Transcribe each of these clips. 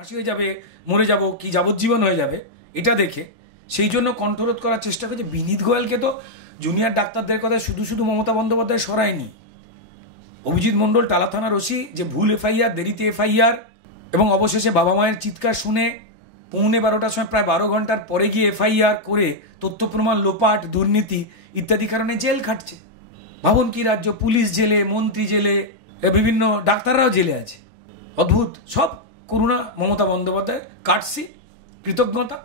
ফাঁসি হয়ে যাবে, মরে যাব, কি যাবজ্জীবন হয়ে যাবে, এটা দেখে সেই জন্য কণ্ঠরোধ করার চেষ্টা করেছে। বিনীত গোয়েলকে তো জুনিয়র ডাক্তারদের কথা শুধু শুধু মমতা বন্দ্যোপাধ্যায় সরায়নি। অভিজিৎ মণ্ডল টালা থানার ওসি যে ভুল এফআইআর, দেরিতে এফআইআর এবং অবশেষে বাবা মায়ের চিৎকার শুনে 11:15টার সময় প্রায় 12 ঘন্টার পরে গিয়ে এফআইআর করে তথ্য প্রমাণ লোপাট, দুর্নীতি ইত্যাদি কারণে জেল খাটছে। ভাবুন কি রাজ্য, পুলিশ জেলে, মন্ত্রী জেলে, বিভিন্ন ডাক্তাররাও জেলে আছে। অদ্ভুত সব করুণা মমতা বন্দ্যোপাধ্যায়, কাটসি কৃতজ্ঞতা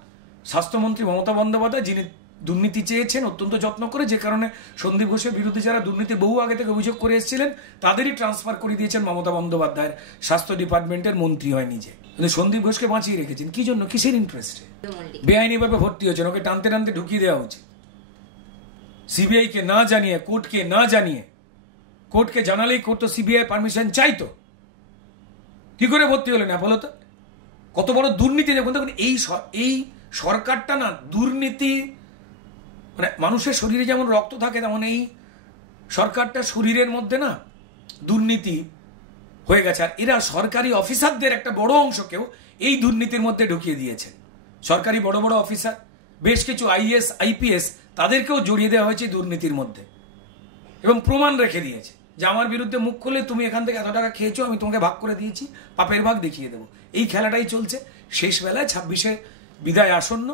স্বাস্থ্যমন্ত্রী মমতা বন্দ্যোপাধ্যায়, যিনি দুর্নীতি চেয়েছেন অত্যন্ত যত্ন করে, যে কারণে সন্দীপ ঘোষের বিরুদ্ধে যারা দুর্নীতি বহু আগে থেকে অভিযোগ করে এসেছিলেন তাদেরই ট্রান্সফার করে দিয়েছেন মমতা বন্দ্যোপাধ্যায়ের স্বাস্থ্য ডিপার্টমেন্টের মন্ত্রী হয় নিজে। কিন্তু সন্দীপ ঘোষকে বাঁচিয়ে রেখেছেন কি জন্য, কিসের ইন্টারেস্টে? বেআইনিভাবে ভর্তি হয়েছেন, ওকে টানতে টানতে ঢুকিয়ে দেওয়া উচিত। সিবিআইকে না জানিয়ে, কোর্টকে না জানিয়ে, কোর্টকে জানালেই কোর্ট তো সিবিআই পারমিশন চাইতো, কি করে ভর্তি হলেন অ্যাপোলোতে? কত বড় দুর্নীতি দেখুন। দেখুন এই সরকারটা না দুর্নীতি, মানে মানুষের শরীরে যেমন রক্ত থাকে তেমন এই সরকারটা শরীরের মধ্যে না দুর্নীতি হয়ে গেছে। আর এরা সরকারি অফিসারদের একটা বড় অংশকেও এই দুর্নীতির মধ্যে ঢুকিয়ে দিয়েছেন। সরকারি বড় বড় অফিসার, বেশ কিছু আইএস আইপিএস, তাদেরকেও জড়িয়ে দেওয়া হয়েছে দুর্নীতির মধ্যে এবং প্রমাণ রেখে দিয়েছে যে আমার বিরুদ্ধে মুখ খুলে তুমি এখান থেকে এত টাকা খেয়েছো, আমি তোমাকে ভাগ করে দিয়েছি, পাপের ভাগ দেখিয়ে দেবো। এই খেলাটাই চলছে। শেষ বেলায় 26শে বিদায় আসন্ন,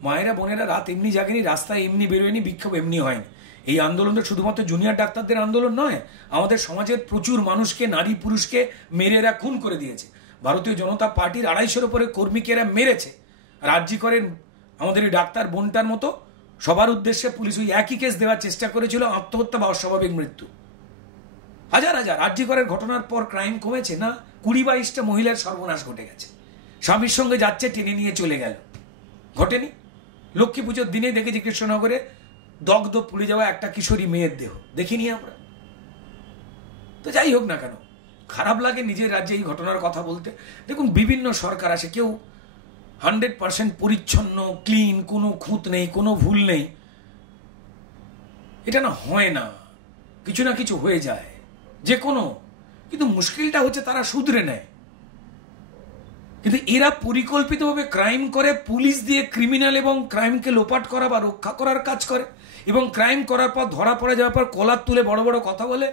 মায়েরা বোনেরা রাত এমনি জাগেনি, রাস্তায় এমনি বেরোয়নি, বিক্ষোভ এমনি হয়নি। এই আন্দোলনটা শুধুমাত্র জুনিয়র ডাক্তারদের আন্দোলন নয়, আমাদের সমাজের প্রচুর মানুষকে, নারী পুরুষকে মেরে এরা খুন করে দিয়েছে। ভারতীয় জনতা পার্টির 250-এর উপরে কর্মীকে এরা মেরেছে। রাজ্যি করেন আমাদের এই ডাক্তার বোনটার মতো সবার উদ্দেশ্যে পুলিশ ওই একই কেস দেওয়ার চেষ্টা করেছিল, আত্মহত্যা বা অস্বাভাবিক মৃত্যু। হাজার হাজার রাজ্যি করের ঘটনার পর ক্রাইম কমেছে না? 20-22টা মহিলার সর্বনাশ ঘটে গেছে। স্বামীর সঙ্গে যাচ্ছে, টেনে নিয়ে চলে গেল, ঘটেনি? লক্ষ্মী পুজোর দিনে দেখেছি কৃষ্ণনগরে দগ্ধ পুড়ে যাওয়া একটা কিশোরী মেয়ের দেহ, দেখিনি আমরা। তো যাই হোক না কেন, খারাপ লাগে নিজের রাজ্যে এই ঘটনার কথা বলতে। দেখুন বিভিন্ন সরকার আসে, কেউ 100% পরিচ্ছন্ন, ক্লিন, কোনো খুঁত নেই, কোনো ভুল নেই, এটা না হয় না, কিছু না কিছু হয়ে যায় যে কোনো। কিন্তু মুশকিলটা হচ্ছে তারা শুধরে নেয়, কিন্তু এরা পরিকল্পিতভাবে ক্রাইম করে, পুলিশ দিয়ে ক্রিমিনাল এবং ক্রাইমকে লোপাট করা বা রক্ষা করার কাজ করে, এবং ক্রাইম করার পর ধরা পড়ে যাওয়ার পর কলার তুলে বড় বড় কথা বলে